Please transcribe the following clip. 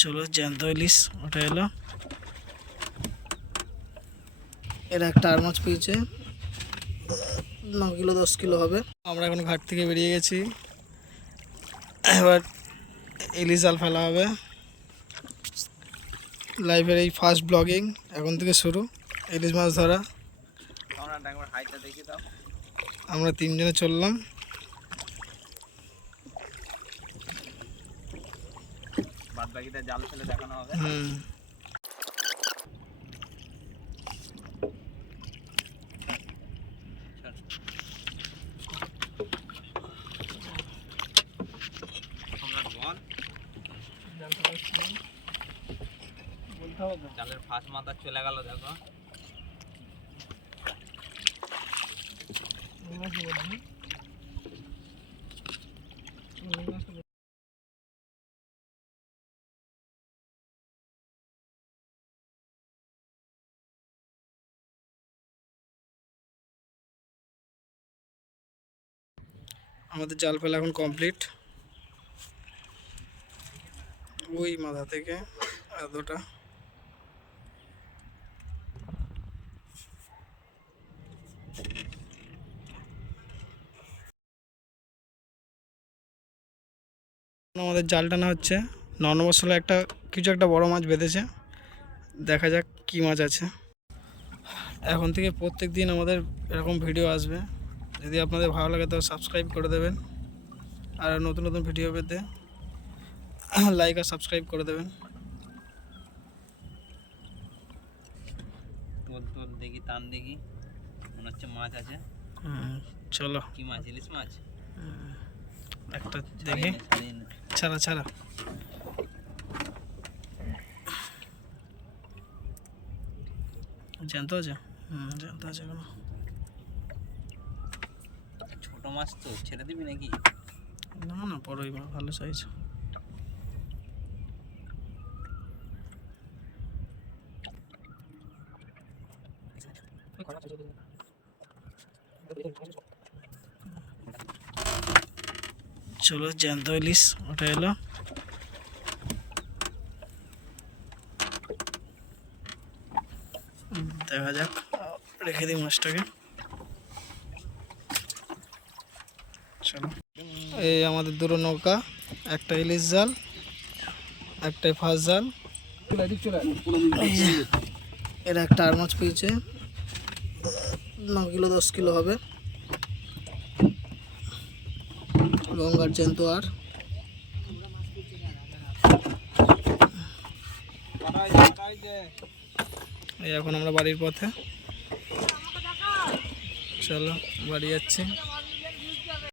চলো জ্যান্ত ইলিশ ওটা এলো। এরা একটা আর মাছ পেয়েছে, 9 কিলো 10 কিলো হবে। আমরা এখন ঘাট থেকে বেরিয়ে গেছি, এবার ইলিশ জাল ফেলা হবে। লাইভের এই ফার্স্ট ব্লগিং এখন থেকে শুরু, ইলিশ মাছ ধরা। আমরা 3 জনে চললাম। বাদবাকিটা জাল ফেলে দেখানো হবে। জালের ফাঁস মাথা চলে গেল, দেখো। আমাদের জাল ফেলা এখন কমপ্লিট। ওই মাথা থেকে এতটা আমাদের জাল টানা হচ্ছে। 9 নম্বর ষোলো কিছু একটা বড় মাছ বেঁধেছে, দেখা যাক কি মাছ আছে। এখন থেকে প্রত্যেক দিন আমাদের এরকম ভিডিও আসবে। যদি আপনাদের ভালো লাগে তো সাবস্ক্রাইব করে দেবেন, আর নতুন নতুন ভিডিও পেতে লাইক আর সাবস্ক্রাইব করে দেবেন। তোল দেখি, টান দেখি, মনে হচ্ছে মাছ আছে। চলো, কি মাছ? ইলিশ মাছ একটা দেখি। ছাড়া ছাড়া, জ্যান্ত আছে। জ্যান্ত আছে কোনো। ছোট মাছ তো ছেড়ে দিবি নাকি? না না, বড়ই মাছ, ভালো সাইজ। চলো জ্যান্ত ইলিশ ওটা এলো। দেখা যাক, রেখে দিই মাছটাকে। চলো, এই আমাদের দুটো নৌকা, একটা ইলিশ জাল, একটাই ফার্স্ট জাল। এরা একটা আর মাছ পেয়েছে, 9 কিলো 10 কিলো হবে। গঙ্গার জ্যান্ত আর। এই এখন আমরা বাড়ির পথে, চলো বাড়ি যাচ্ছি।